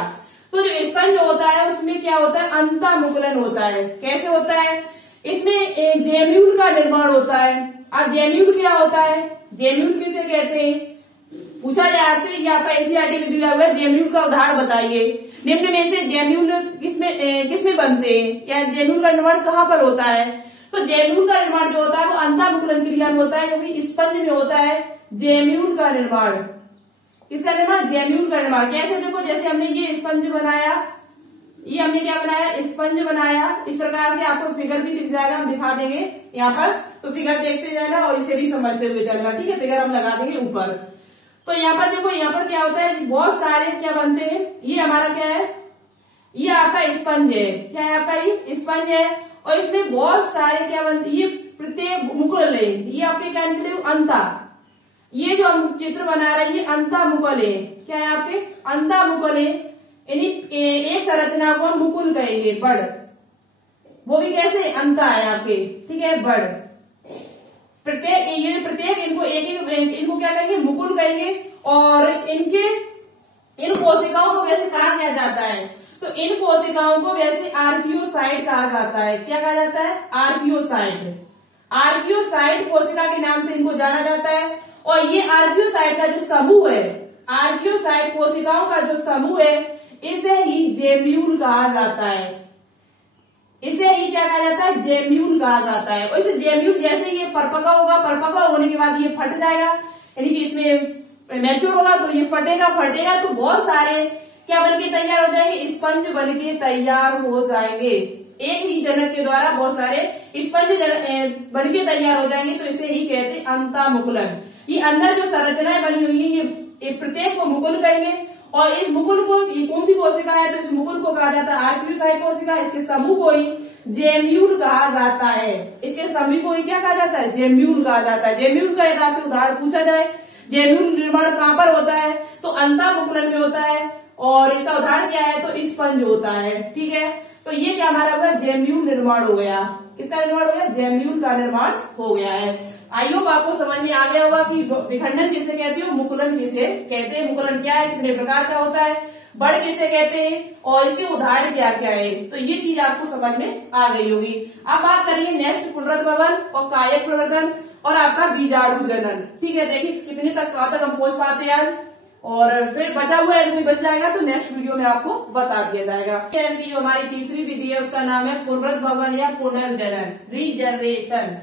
तो जो स्पंज होता है उसमें क्या होता है? अंतःमुकुलन होता है। कैसे होता है? इसमें जेम्यूल का निर्माण होता है। अब जेम्यूल क्या होता है? जेम्यूल किसे कहते हैं? पूछा जाए आपसे, या आपका एनसीईआरटी में दिया हुआ है जेम्यूल का उदाहरण बताइए। निम्न में से जेम्यूल किसमें बनते हैं, या जेम्यूल का निर्माण कहाँ पर होता है? तो जेम्यूल का निर्माण जो होता है वो अंतःमुकुलन क्रिया में होता है, क्योंकि स्पंज में होता है जेम्यूल का निर्माण। किसका निर्माण? जेम्यूल का निर्माण। कैसे? देखो, जैसे हमने ये स्पंज बनाया, ये हमने क्या बनाया? स्पंज बनाया। इस प्रकार से आपको फिगर भी दिख जाएगा, हम दिखा देंगे यहाँ पर, तो फिगर देखते जाना और इसे भी समझते हुए चलना। ठीक है, फिगर हम लगा देंगे ऊपर। तो यहाँ पर देखो, यहाँ पर क्या होता है? बहुत सारे क्या बनते हैं? ये हमारा क्या है? ये आपका स्पंज है। क्या है आपका? ये स्पंज है। और इसमें बहुत सारे क्या बनते? ये प्रत्येक मुकुल है। ये आपके क्या निकले? अंता। ये जो हम चित्र बना रहे हैं ये अंतःमुकुल है। क्या है आपके? अंतःमुकुल है। यानी एक संरचना को हम मुकुल कहेंगे, बड़। वो भी कैसे? अंता है आपके। ठीक है, बड़। प्रत्येक इनको इनको क्या कहेंगे? मुकुल कहेंगे। और इन कोशिकाओं को वैसे कहा क्या जाता है? तो इन कोशिकाओं को वैसे आर्कियोसाइट कहा जाता है। क्या कहा जाता है? आर्कियोसाइट। आर्कियोसाइट कोशिका के नाम से इनको जाना जाता है। और ये आर्कियोसाइट का जो समूह है, आर्कियोसाइट कोशिकाओं का जो समूह है, इसे ही जेम्यूल कहा जाता है। इसे ही क्या कहा जाता है? जेम्यूल कहा जाता है। और इसे जेम्यूल जैसे ये परिपक्व होगा, परिपक्व होने के बाद ये फट जाएगा, यानी कि इसमें मैच्योर होगा तो ये फटेगा तो बहुत सारे क्या बनके तैयार हो जाएंगे? स्पंज बनके तैयार हो जाएंगे। एक ही जनक के द्वारा बहुत सारे स्पंज बनके तैयार हो जाएंगे, तो इसे ही कहते हैं अंतःमुकुलन। ये अंदर जो संरचनाएं बनी हुई है ये प्रत्येक को मुकुल कहेंगे। और इस मुकुल को, ये कौन सी कोशिका है? तो इस मुकुल को कहा जाता है आर्कियोसाइट कोशिका। इसके समूह को ही जेम्यूल कहा जाता है। इसके समूह को ही क्या कहा जाता है? जेम्यूल कहा जाता है। जेम्यूल का यदि आपसे उदाहरण पूछा जाए, जेम्यूल निर्माण कहाँ पर होता है? तो अंतःमुकुलन में होता है। और इसका उदाहरण क्या है? तो स्पंज होता है। ठीक है, तो ये क्या हमारा हुआ? जेम्यूल निर्माण हो गया। किसका निर्माण हो गया? जेम्यूल का निर्माण हो गया है। आई होप आपको समझ में आ गया होगा कि विखंडन किसे कहते हैं, मुकुलन किसे कहते हैं, मुकुलन क्या है, कितने प्रकार का होता है, बड़ किसे कहते हैं, और इसके उदाहरण क्या क्या है। तो ये चीज आपको समझ में आ गई होगी। अब बात करिए नेक्स्ट, पुनरुत्थ भवन और कायक प्रवर्धन और आपका बीजाणु जनन। ठीक है, देखिए कितने तक कहाँ तक हम पहुंच पाते हैं आज, और फिर बचा हुआ है कोई बच जाएगा तो नेक्स्ट वीडियो में आपको बता दिया जाएगा। की जो हमारी तीसरी विधि है उसका नाम है पुनरुत्थ भवन या पुनर्जनन, रीजनरेशन।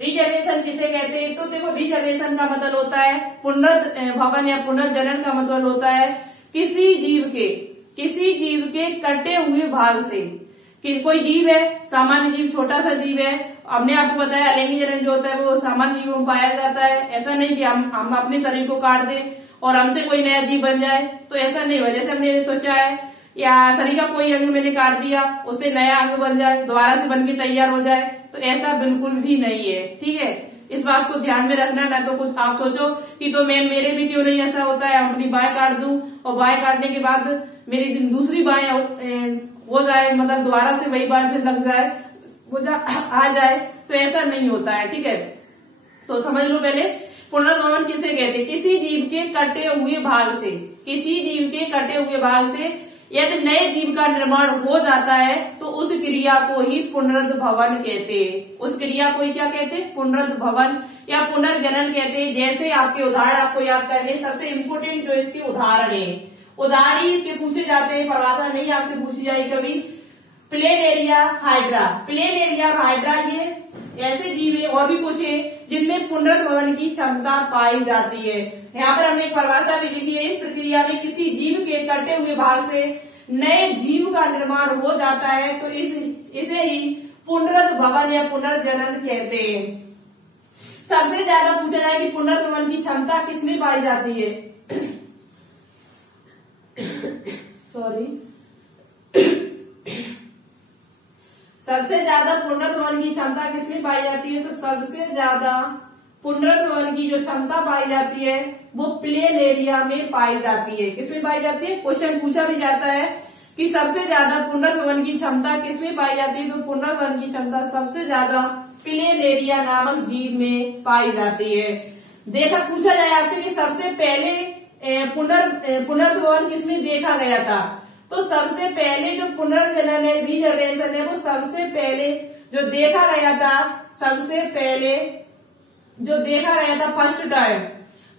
रीजनरेशन किसे कहते हैं? तो देखो, रीजनरेशन का मतलब होता है, पुनरुत्थ भवन या पुनर्जनन का मतलब होता है किसी जीव के कटे हुए भाग से। कि कोई जीव है, सामान्य जीव, छोटा सा जीव है, हमने आपको बताया अलैंगिक जनन जो होता है वो सामान्य जीवों में पाया जाता है। ऐसा नहीं कि हम अपने शरीर को काट दें और हमसे कोई नया जीव बन जाए, तो ऐसा नहीं हुआ। जैसे हमने त्वचा है या शरीर का कोई अंग मैंने काट दिया, उससे नया अंग बन जाए, दोबारा से बनके तैयार हो जाए, तो ऐसा बिल्कुल भी नहीं है। ठीक है, इस बात को ध्यान में रखना। ना तो कुछ आप सोचो कि तो मैम मेरे भी क्यों नहीं ऐसा होता है, अपनी बाएं काट दूं और बाएं काटने के बाद मेरी दूसरी बाएं हो जाए, मतलब दोबारा से वही बाएं फिर लग जाए, आ जाए, तो ऐसा नहीं होता है। ठीक है, तो समझ लो पहले पुनरुत्थ भवन किसे कहते हैं? किसी जीव के कटे हुए भाग से, किसी जीव के कटे हुए भाग से यदि नए जीव का निर्माण हो जाता है तो उस क्रिया को ही पुनरुत्थ भवन कहते हैं। उस क्रिया को ही क्या कहते हैं? पुनरुत्थ भवन या पुनर्जनन कहते हैं। जैसे आपके उदाहरण आपको याद करने, सबसे इम्पोर्टेंट जो इसके उदाहरण है, उदाहरण ही इसके पूछे जाते हैं, परिभाषा नहीं आपसे पूछी जाएगी कभी। Plain area hydra, plain area hydra ये ऐसे जीव है, और भी कुछ है जिनमें पुनरुत्थ भवन की क्षमता पाई जाती है। यहाँ पर हमने एक परिभाषा भी लिखी है, इस प्रक्रिया में किसी जीव के कटे हुए भाग से नए जीव का निर्माण हो जाता है, तो इसे ही पुनरुद्भवन या पुनर्जनन कहते हैं। सबसे ज्यादा पूछा जाए कि पुनर्भवन की क्षमता किसमें पाई जाती है, सॉरी, सबसे ज्यादा पुनरुद्भवन की क्षमता किसमें पाई जाती है, तो सबसे ज्यादा पुनरुद्भवन की जो क्षमता पाई जाती है वो प्लेन एरिया में पाई जाती है। किसमें पाई जाती है, क्वेश्चन पूछा भी जाता है कि सबसे ज्यादा पुनरुद्भवन की क्षमता किसमें पाई जाती है, तो पुनरुद्भवन की क्षमता सबसे ज्यादा प्लेन एरिया नामक जीव में पाई जाती है। देखा पूछा जाए आपसे कि सबसे पहले पुनरुद्भवन किसमें देखा गया था, तो सबसे पहले जो पुनर्जनन है, रीजनरेशन है, वो सबसे पहले जो देखा गया था, सबसे पहले जो देखा गया था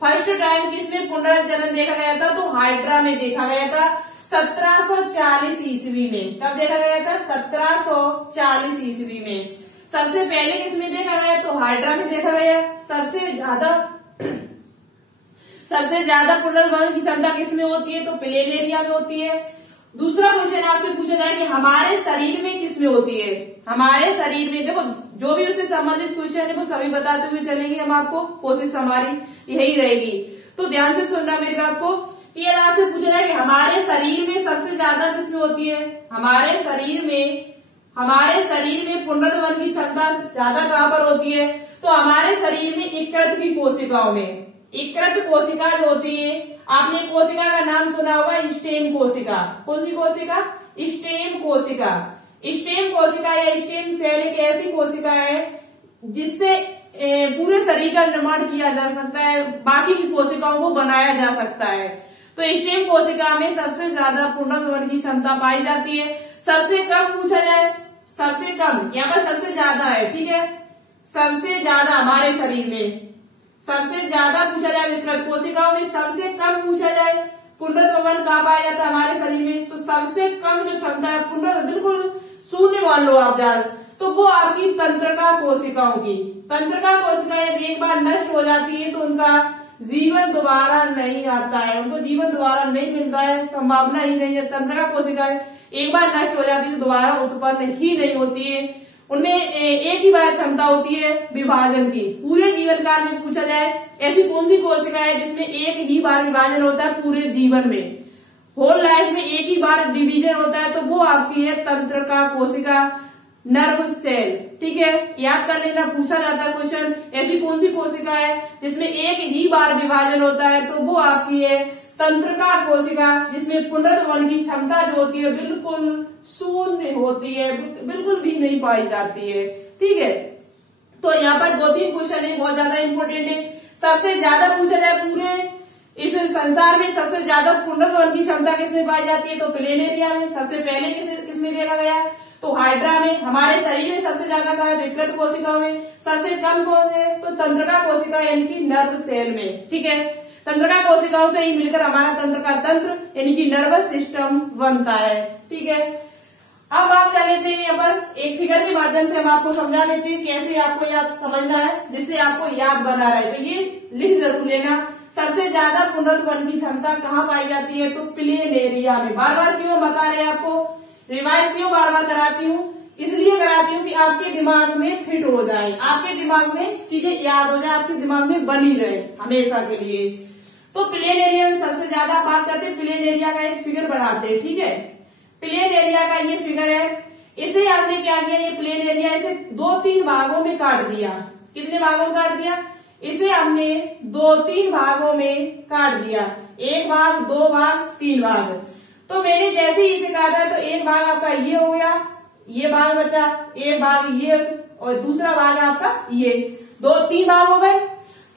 फर्स्ट टाइम किसमें पुनर्जनन देखा गया था, तो हाइड्रा में देखा गया था 1740 ईस्वी में। कब देखा गया था, 1740 ईस्वी में। सबसे पहले किसमें देखा गया, तो हाइड्रा में देखा गया। सबसे ज्यादा पुनर्भवन की क्षमता किसमें होती है, तो प्लेन एरिया में होती है। दूसरा क्वेश्चन आपसे पूछा जाए कि हमारे शरीर में किसमें होती है, हमारे शरीर में, देखो जो भी उससे संबंधित क्वेश्चन है वो सभी बताते हुए चलेंगे हम आपको, कोशिश हमारी यही रहेगी। तो ध्यान से सुनना मेरी बात को। ये आपसे पूछा जाए कि हमारे शरीर में सबसे ज्यादा किसमें होती है, हमारे शरीर में पुनर्भवन की क्षमता ज्यादा कहाँ पर होती है, तो हमारे शरीर में यकृत की कोशिकाओं में। यकृत कोशिका जो होती है, आपने कोशिका का नाम सुना होगा, स्टेम कोशिका। कौन सी कोशिका, स्टेम कोशिका। स्टेम कोशिका या स्टेम सेल एक ऐसी कोशिका है जिससे पूरे शरीर का निर्माण किया जा सकता है, बाकी की कोशिकाओं को बनाया जा सकता है। तो स्टेम कोशिका में सबसे ज्यादा पुनर्भवन की क्षमता पाई जाती है। सबसे कम पूछा जाए, सबसे कम, यहाँ पर सबसे ज्यादा है, ठीक है, सबसे ज्यादा हमारे शरीर में, सबसे ज्यादा पूछा जाए विकृत कोशिकाओं में, सबसे कम पूछा जाए पुनर्भवन कहाँ पाया जाता है हमारे शरीर में, तो सबसे कम जो क्षमता है पुनर्भवन, बिल्कुल शून्य मान लो आप ज्यादा, तो वो आपकी तंत्रिका कोशिकाओं की। तंत्रिका कोशिकाएं एक बार नष्ट हो जाती है तो उनका जीवन दोबारा नहीं आता है, उनको जीवन दोबारा नहीं मिलता है, संभावना ही नहीं है। तंत्रिका कोशिकाएं एक बार नष्ट हो जाती है तो दोबारा उत्पन्न ही नहीं होती है। उनमें एक ही बार क्षमता होती है विभाजन की। पूरे जीवन काल में पूछा जाए ऐसी कौन सी कोशिका है जिसमें एक ही बार विभाजन होता है पूरे जीवन में, होल लाइफ में एक ही बार डिवीजन होता है, तो वो आपकी है तंत्रिका कोशिका, नर्व सेल। ठीक है, याद कर लेना, पूछा जाता है क्वेश्चन, ऐसी कौन सी कोशिका है जिसमें एक ही बार विभाजन होता है, तो वो आपकी है तंत्रिका कोशिका, जिसमें पुनर्भवन की क्षमता जो होती है बिल्कुल शून्य होती है, बिल्कुल भी नहीं पाई जाती है। ठीक है, तो यहाँ पर 2-3 क्वेश्चन है, बहुत ज्यादा इंपॉर्टेंट है। सबसे ज्यादा पूछा जाए पूरे इस संसार में सबसे ज्यादा पुनर्भवन की क्षमता किसमें पाई जाती है, तो प्लेन एरिया में। सबसे पहले किसमें देखा गया, तो हाइड्रा में। हमारे शरीर में सबसे ज्यादा कहा है तो विकृत कोशिकाओं में। सबसे कम कौन है, तो तंत्रिका कोशिका यानी कि नर्व सेल में। ठीक है, तंत्रिका कोशिकाओं से ही मिलकर हमारा तंत्रिका तंत्र यानी कि नर्वस सिस्टम बनता है। ठीक है, अब बात कर लेते हैं यहाँ पर एक फिगर के माध्यम से हम आपको समझा लेते हैं कैसे आपको याद समझना है, जिससे आपको याद बना रहे। तो ये लिख जरूर लेना, सबसे ज्यादा पुनर्भवन की क्षमता कहाँ पाई जाती है, तो प्लेन एरिया में। बार बार क्यों बता रहे हैं आपको, रिवाइज क्यों बार बार कराती हूँ, इसलिए कराती हूँ कि आपके दिमाग में फिट हो जाए, आपके दिमाग में चीजें याद हो जाए, आपके दिमाग में बनी रहे हमेशा के लिए। तो प्लेन एरिया में सबसे ज्यादा बात करते हैं, प्लेन एरिया का एक फिगर बढ़ाते हैं। ठीक है, प्लेन एरिया का ये फिगर है, इसे आपने क्या किया, ये प्लेन एरिया इसे 2-3 भागों में काट दिया। कितने भागों में काट दिया, इसे हमने 2-3 भागों में काट दिया, 1 भाग, 2 भाग, 3 भाग। तो मैंने जैसे ही इसे काटा तो एक भाग आपका ये हो गया, ये भाग बचा, एक भाग ये, और दूसरा भाग आपका ये, 2-3 भाग हो गए।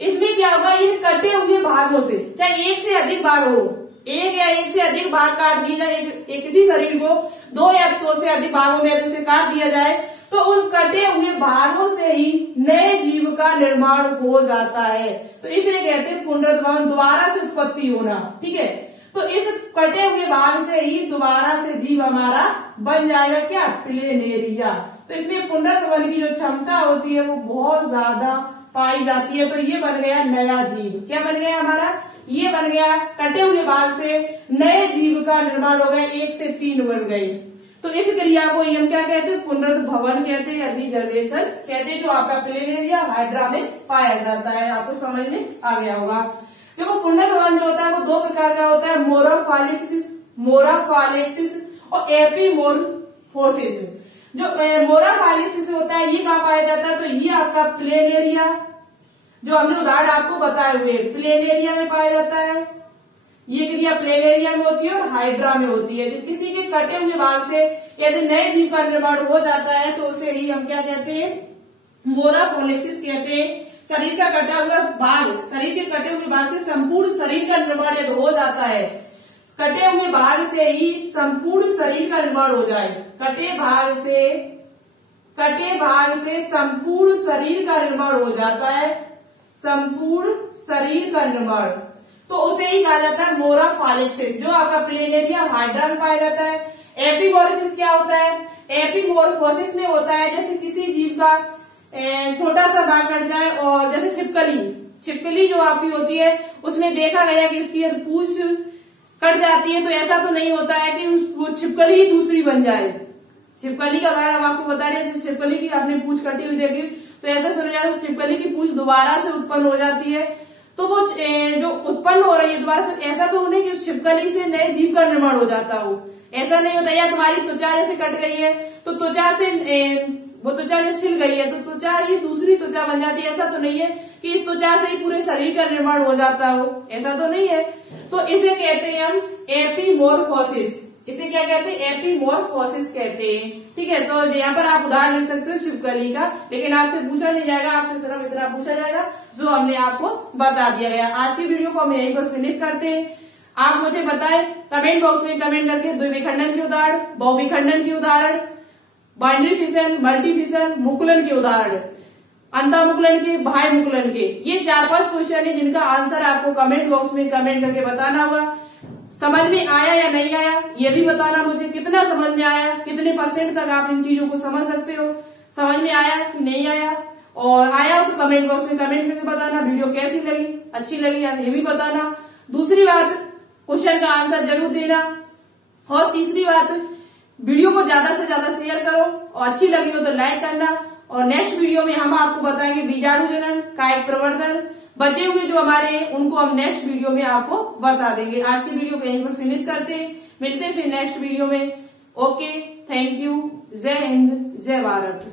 इसमें क्या होगा, ये कटे हुए भागों से, चाहे एक से अधिक भाग हो, एक या एक से अधिक भाग काट दिया जाए, किसी शरीर को 2 या 2 से अधिक भागों में उसे काट दिया जाए, तो उन कटे हुए भागों से ही नए जीव का निर्माण हो जाता है। तो इसे कहते हैं पुनरुद्भवन, दोबारा से उत्पत्ति होना। ठीक है, तो इस कटे हुए भाग से ही दोबारा से जीव हमारा बन जाएगा क्या, प्लेन एरिया। तो इसमें पुनरुद्भवन की जो क्षमता होती है वो बहुत ज्यादा पाई जाती है। तो ये बन गया नया जीव, क्या बन गया हमारा ये बन गया, कटे हुए भाग से नए जीव का निर्माण हो गया, 1 से 3 बन गए। तो इस क्रिया को हम क्या कहते हैं, पुनरुद्भवन कहते हैं, रीजनरेशन कहते हैं, जो आपका प्लेनेरिया हाइड्रा में पाया जाता है। आपको समझ में आ गया होगा। देखो पुनरुद्भवन जो होता है वो 2 प्रकार का होता है, मोराफाइलेक्सिस और एपीमोर्फोसिस। जो मोराफाइलेक्सिस होता है ये कहाँ पाया जाता है, तो ये आपका प्लेनेरिया, जो हमने उदाहरण आपको बताए हुए प्लेनेरिया में पाया जाता है। ये क्रिया प्लेनेरिया में होती है और हाइड्रा में होती है। जो किसी के कटे हुए भाग से यदि नए जीव का निर्माण हो जाता है तो उसे ही हम क्या कहते हैं, मोराफाइलेक्सिस कहते हैं। शरीर का कटा हुआ भाग, शरीर के कटे हुए भाग से संपूर्ण शरीर का निर्माण यदि हो जाता है, कटे हुए भाग से ही संपूर्ण शरीर का निर्माण हो जाए, कटे भाग से संपूर्ण शरीर का निर्माण हो जाता है, संपूर्ण शरीर का निर्माण, तो उसे ही कहा जाता है मोराफाइलेक्सिस, जो आपका प्लेनेरिया हाइड्रा में पाया जाता है। एपीमोर्फोसिस क्या होता है, एपीमोर्फोसिस में होता है जैसे किसी जीव का छोटा सा भाग कट जाए, और जैसे छिपकली जो आपकी होती है उसमें देखा गया कि उसकी पूंछ कट जाती है, तो ऐसा तो नहीं होता है कि वो छिपकली ही दूसरी बन जाए। छिपकली का उदाहरण हम आपको बता रहे हैं, जैसे छिपकली की आपने पूंछ कटी हुई देखी तो ऐसा सुना जाए तो छिपकली की पूंछ दोबारा से उत्पन्न हो जाती है, तो वो जो उत्पन्न हो रही है दोबारा से, ऐसा तो नहीं कि उस छिपकली से नए जीव का निर्माण हो जाता हो, ऐसा नहीं होता। या तुम्हारी त्वचा जैसे कट गई है तो त्वचा से वो त्वचा जैसे छिल गई है तो त्वचा ही दूसरी त्वचा बन जाती है, ऐसा तो नहीं है कि इस त्वचा से ही पूरे शरीर का निर्माण हो जाता हो, ऐसा तो नहीं है। तो इसे कहते हैं हम एपीमोर्फोसिस, इसे क्या कहते हैं, एपीमोर्फोसिस कहते हैं। ठीक है, तो यहाँ पर आप उदाहरण लिख सकते हो छिपकली का, लेकिन आपसे पूछा नहीं जाएगा, आपसे सिर्फ इतना पूछा जाएगा जो हमने आपको बता दिया गया। आज की वीडियो को हम यहीं पर फिनिश करते हैं। आप मुझे बताएं कमेंट बॉक्स में कमेंट करके द्विविखंडन के उदाहरण, बहुविखंडन के उदाहरण, बाइनरी फिशन, मल्टी फिशन, मुकुलन के उदाहरण, अंतःमुकुलन के, बाह्य मुकुलन के, ये 4-5 क्वेश्चन है जिनका आंसर आपको कमेंट बॉक्स में कमेंट करके बताना होगा। समझ में आया या नहीं आया ये भी बताना मुझे, कितना समझ में आया, कितने % तक आप इन चीजों को समझ सकते हो, समझ में आया कि नहीं आया, और आया तो कमेंट बॉक्स में कमेंट करके बताना। वीडियो कैसी लगी, अच्छी लगी या ये भी बताना। दूसरी बात, क्वेश्चन का आंसर जरूर देना, और तीसरी बात, वीडियो को ज्यादा से ज्यादा शेयर करो, और अच्छी लगी हो तो लाइक करना। और नेक्स्ट वीडियो में हम आपको बताएंगे बीजाणु जनन, कायिक प्रवर्धन, बचे हुए जो हमारे हैं उनको हम नेक्स्ट वीडियो में आपको बता देंगे। आज की वीडियो को यहीं पर फिनिश करते हैं, मिलते हैं फिर नेक्स्ट वीडियो में। ओके, थैंक यू, जय हिंद, जय भारत।